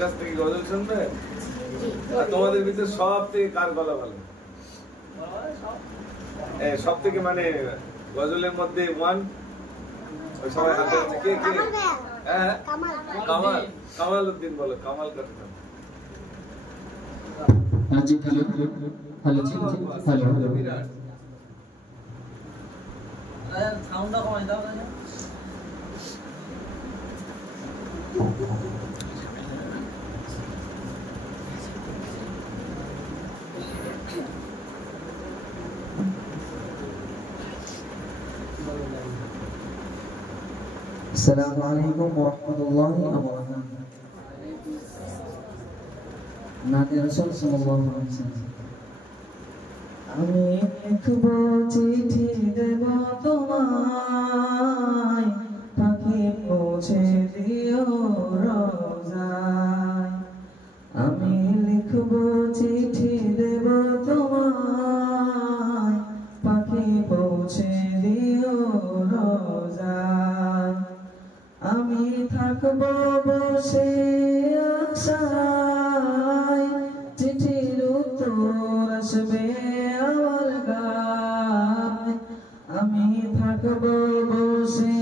কাছ থেকে গজল শুনবে? আর তোমাদের ভিতরে সব থেকে কার গলা ভালো? সব থেকে মানে গজলের মধ্যে ওয়ান ওই সবাই হাতে আছে কে কে? হ্যাঁ কামাল, কামাল উদ্দিন বলো, কামাল কার নাম? জি হ্যালো হ্যালো জি হ্যালো বিরাট সাউন্ডটা কমাই দাও না। السلام عليكم ورحمة الله وبركاته. নাতে রাসূল সাল্লাল্লাহু আলাইহি ওয়াসাল্লাম। আমি লিখব চিঠি দেব তোমায়, পাখি পৌঁছে দিও রোজায়। আমি লিখব চিঠি দেব তোমায়, পাখি পৌঁছে দিও রোজায়। আমি থাকব বসে আশায়, চিঠির উত্তর আসবে আমার গায়ে। আমি থাকব বসে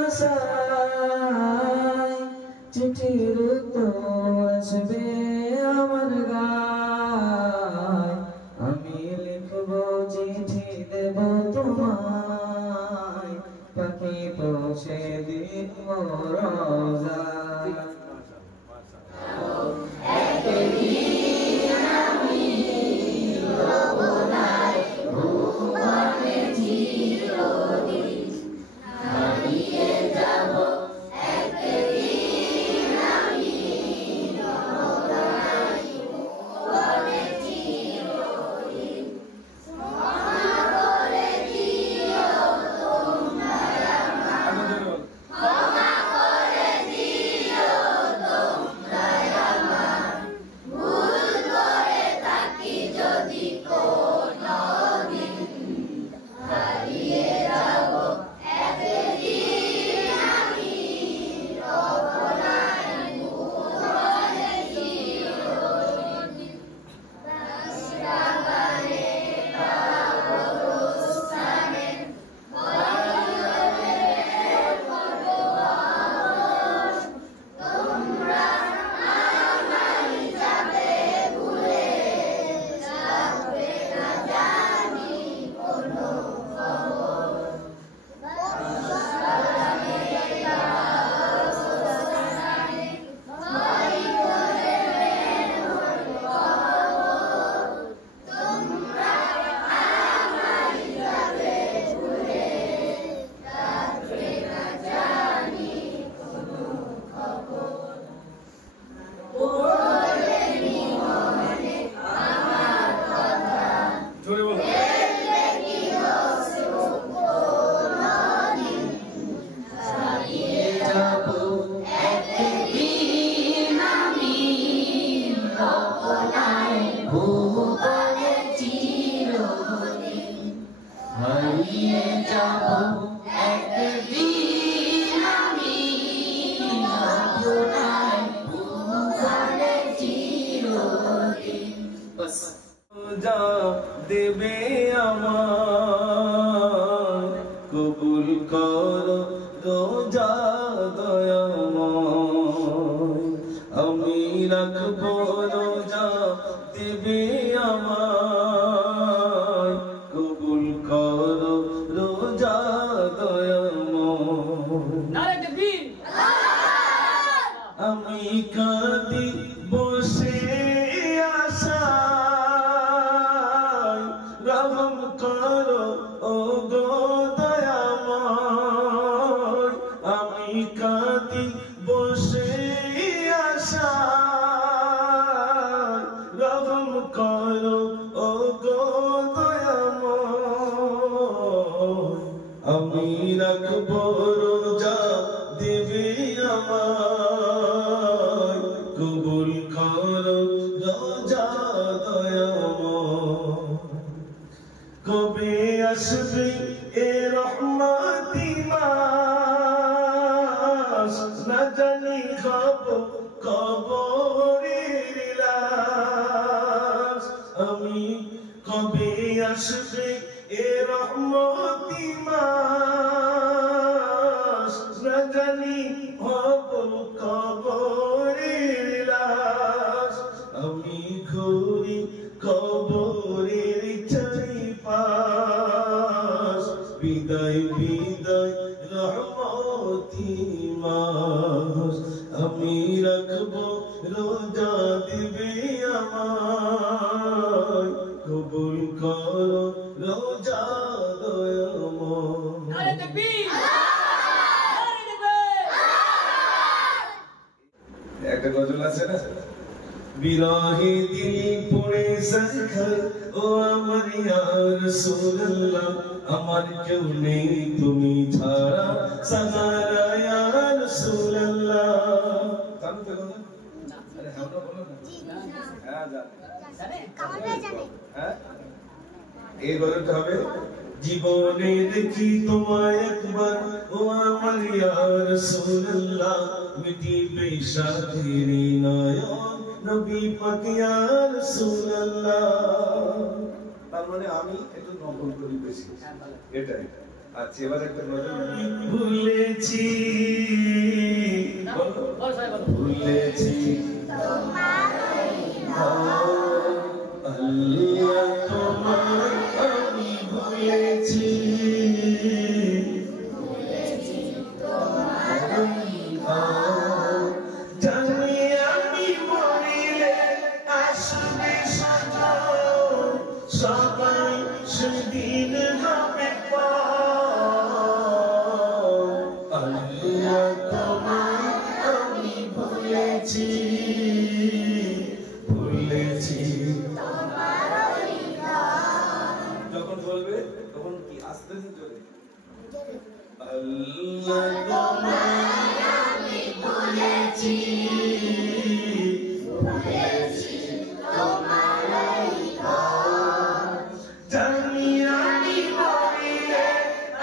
আশায়, চিঠির উত্তর আসবে আমার গায়ে। আমি লিখব চিঠি দেব তোমায়, পাখি পৌঁছে দিব রোজায়। দেবে আমার কবুল করো রোজা দয়াময়। আমি রাখবো রোজা দেবে আমার কবুল করো রোজা দয়াময়। আমি কাঁদি বসে আশায়, রহম করো ও গো দয়াময়। আমি কাঁদি বসে আশায়, রহম করো ও গো দয়াময়। আমি রাখবো রোজা দেবে আমার কবুল করো রোজা দয়াময়। কবে আসবে এ রহমতি মাস, না জানি কব আসবে এ রহমতি মাস না জানি হব কবরের লাশ আমি ঘুরি কবরের চারিপাশ বিদায় বিদায় রহমতি মাস আমি রাখবো রোজা দিবে আমায় কবুল করো রোজা দয়াময় একটা গজল আছে না বিরহে দিল পড়ে সখর ও আমার ইয়া রাসূলুল্লাহ আমার কেউ নেই তুমি ছাড়া সাহারা ইয়া রাসূলুল্লাহ জানো তো গজল আরে আমরা বলো না হ্যাঁ জানে কামাল ভাই জানে হ্যাঁ এই গজলটা হবে জীবনে দেখি তোমায় একবার ও আমার ইয়া রাসূলুল্লাহ মিটিবে সাথের নয়ন নবী পাক ইয়া রাসূলুল্লাহ তার মানে আমি একটু নকল করি বেশি এটাই আচ্ছা এবার একটা গজল ভুলেছি ভুলেছি আল্লাহ তোমায় আমি ভুলেছি জানি আমি মরিলে আসবে সজন সবাই সেদিন হবে আল্লাহ তোমায় আমি ভুলেছি ভুলেছি যখন বলবে তখন কি আস্তে আস্তে চলে আল্লাহ তোমায় আমি ভুলেছি ভুলেছি তোমায় জানি আমি মরিলে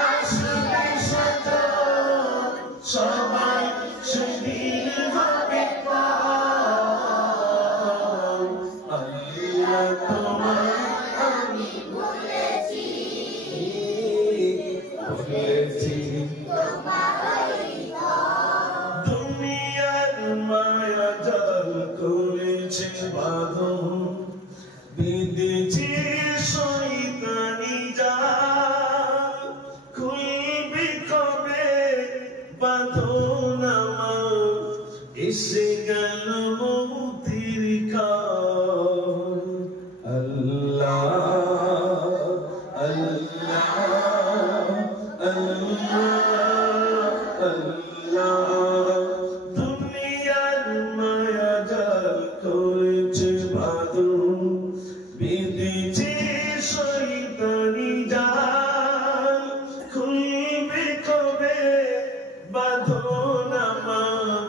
আসবে সজন সবাই সেদিন হবে আল্লাহ তোমায় আমি ভুলেছি ভুলেছি দুনিয়ার মায়া জাল করেছে বাঁধন বেঁধেছে শয়তানি জাল খুলবে কবে বাঁধন আমার এসে গেল মৌতির কাল আল্লাহ আল্লাহ আল্লাহ আল্লাহ দুনিয়ার মায়া জাল করেছে বাঁধন বেঁধেছে শয়তানি জাল খুলবে কবে বাঁধন আমার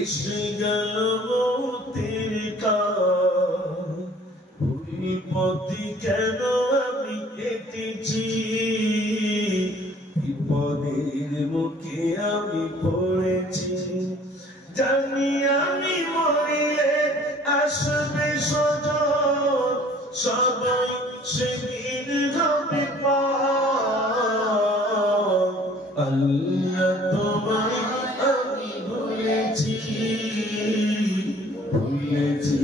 এসে গেল মৌতের কাল ভুল পথে কেন আমি হেঁটেছি বিপদের মুখে আমি পড়েছি জানি আমি মরিলে আসবে সজন সবাই সেদিন হবে আল্লাহ তোমায় আমি ভুলেছি ভুলেছি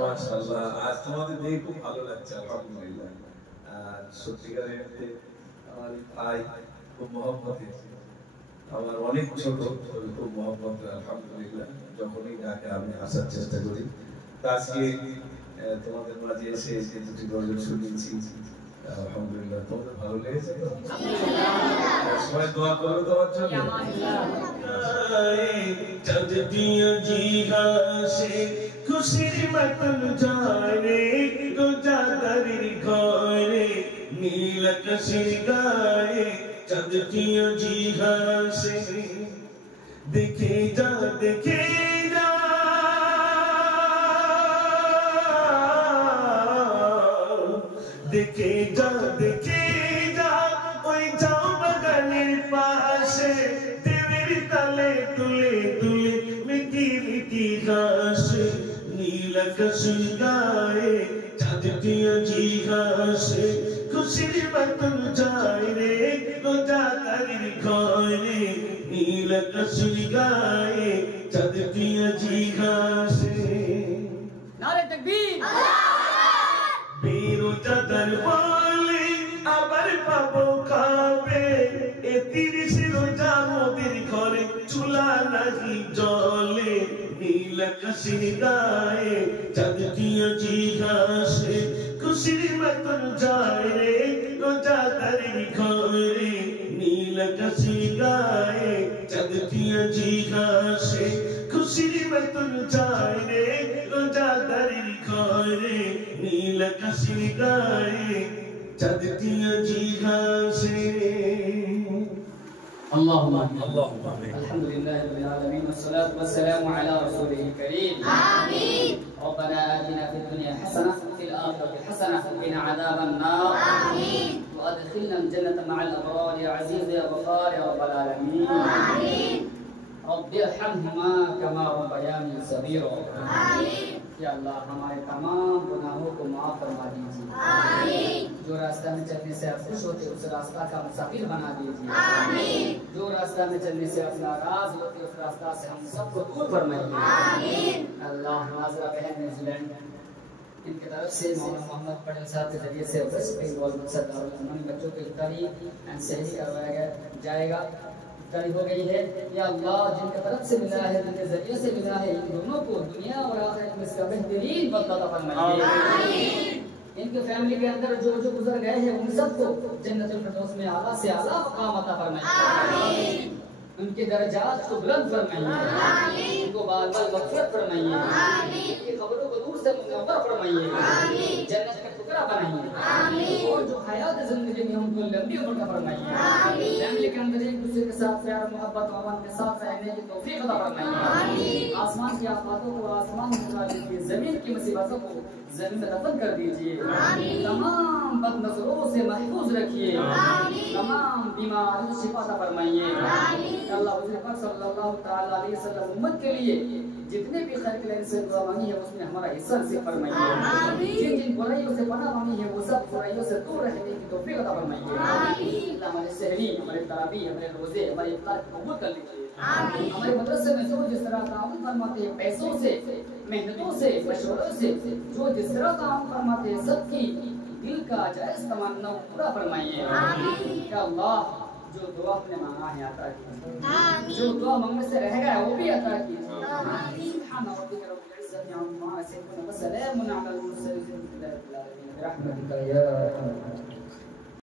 মাশাআল্লাহ আজ তোমাদের দেখে খুব ভালো লাগছে আলহামদুলিল্লাহ আর সত্যিকারের অর্থে আমার ভাই খুব মহব্বতের আমার অনেক ছোট খুব মহব্বত আলহামদুলিল্লাহ যখনই ডাকে আমি আসার চেষ্টা করি তা আজকে তোমাদের মাঝে এসে যে দুটি গজল শুনিয়েছি আলহামদুলিল্লাহ তোমাদের ভালো লেগেছে তো সবাই দোয়া করবে তোমার জন্য চাঁদ দিয়া জিহাসে খুশির মতন জানে গোজাদারির ঘরে নীল আকাশের গায়ে চাঁদ দিয়া জিহাসে দেখে যা দেখে যা দেখে যা দেখে যা ওই যাও বাগানের পাশে দেবের তালে তুলে তুলে মিটি মিটি ঘাসে নীল আকাশের গায়ে চাঁদ চাঁদটিয়া জিঘাসে খুশির বাতন যায় রে রোজা তারির ঘরে নীল আকাশের গায়ে চাঁদটিয়া জিঘাসে নারে তাকবীর বেরোজাদার বলে আবার পাবো খাবে এ 30 রোজা মোদের ঘরে চুলা নাহি জ্বলে নীল আকাশের গায়ে চাঁদটিয়া জিঘাসে খুশির মতন যায় রে রোজাদারের ঘরে নীল আকাশের গায়ে চাঁদটিয়া জিঘাসে খুশির মতন যায় রে রোজাদারের ঘরে নীল আকাশের গায়ে চাঁদটিয়া জিঘাসে اللهم اللهم آمين. الحمد لله رب العالمين والصلاة والسلام على رسوله الكريم آمين. ربنا آتنا في الدنيا حسنة وفي الآخرة حسنة وقنا عذاب النار آمين. وأدخلنا الجنة مع الأبرار يا عزيز يا غفار يا رب العالمين آمين. رب ارحمهما كما ربياني صغيرا آمين. یا اللہ ہمارے تمام گناہوں کو معاف فرما دیجیے آمین. جو راستہ میں چلنے سے آپ خوش ہوتے اس راستہ کا مسافر بنا دیجیے آمین. جو راستہ میں چلنے سے آپ ناراض ہوتے اس راستہ سے ہم سب کو دور فرمائیے آمین. اللہ ناظرہ بہن نیوزی لینڈ ان کی طرف سے مولانا محمد پٹیل صاحب کے ذریعے سے بچوں کو افطاری اینڈ سحری کروایا جائے گا. ہو گئی ہے یا اللہ جن کے طرف سے ملا ہے جن کے ذریعے سے ملا ہے ان دونوں کو دنیا اور آخرت میں اس کا بہترین بدلہ عطا فرمائیے آمین. ان کے فیملی کے اندر جو جو گزر گئے ہیں ان سب کو جنت الفردوس میں اعلیٰ سے اعلیٰ مقام عطا فرمائیے آمین. ان کے درجات کو بلند فرمائیے آمین. ان کو بار بار مغفرت فرمائیے آمین. ان کی قبروں کو دور سے منور فرمائیے آمین. جنت کا ٹکڑا بنائیے آمین. اور جو حیات زندگی میں ان کو لمبی عمر کا فرمائیے آمین. فیملی کے اندر ایک دوسرے کے ساتھ پیار محبت و امن کے ساتھ رہنے کی توفیق عطا فرمائیے آمین. آسمان کی آفاتوں کو آسمان میں ڈال دیجیے. زمین کی مصیبتوں کو زمین میں دفن کر دیجیے آمین. تمام بد نظروں سے محفوظ رکھیے آمین. تمام بیماریوں سے شفا عطا فرمائیے آمین. اللہ حضور پاک صلی اللہ تعالی علیہ وسلم امت کے لیے جتنے بھی خیر کے لیے سے دعا مانگی ہے اس میں ہمارا حصہ نصیب فرمائیے آمین. جن جن برائیوں سے پناہ مانگی ہے وہ سب برائیوں سے دور رہنے کی توفیق عطا فرمائیے آمین. اللہ ہمارے سحری ہمارے تراویح ہمارے روزے ہمارے افطار قبول کر لیجیے آمین. ہمارے مدرسے میں جو جس طرح تعاون فرماتے ہیں پیسوں سے محنتوں سے مشوروں سے جو جس طرح تعاون فرماتے ہیں سب کی دل کا جائز تمنا پورا فرمائیے آمین. یا اللہ جو دعا اپنے مانگا ہے عطا کیجیے جو دعا مانگنے سے رہ گیا ہے وہ بھی عطا کیجیے آمین. سبحان ربک رب العزت عما یصفون وسلام علی المرسلین برحمتک یا ارحم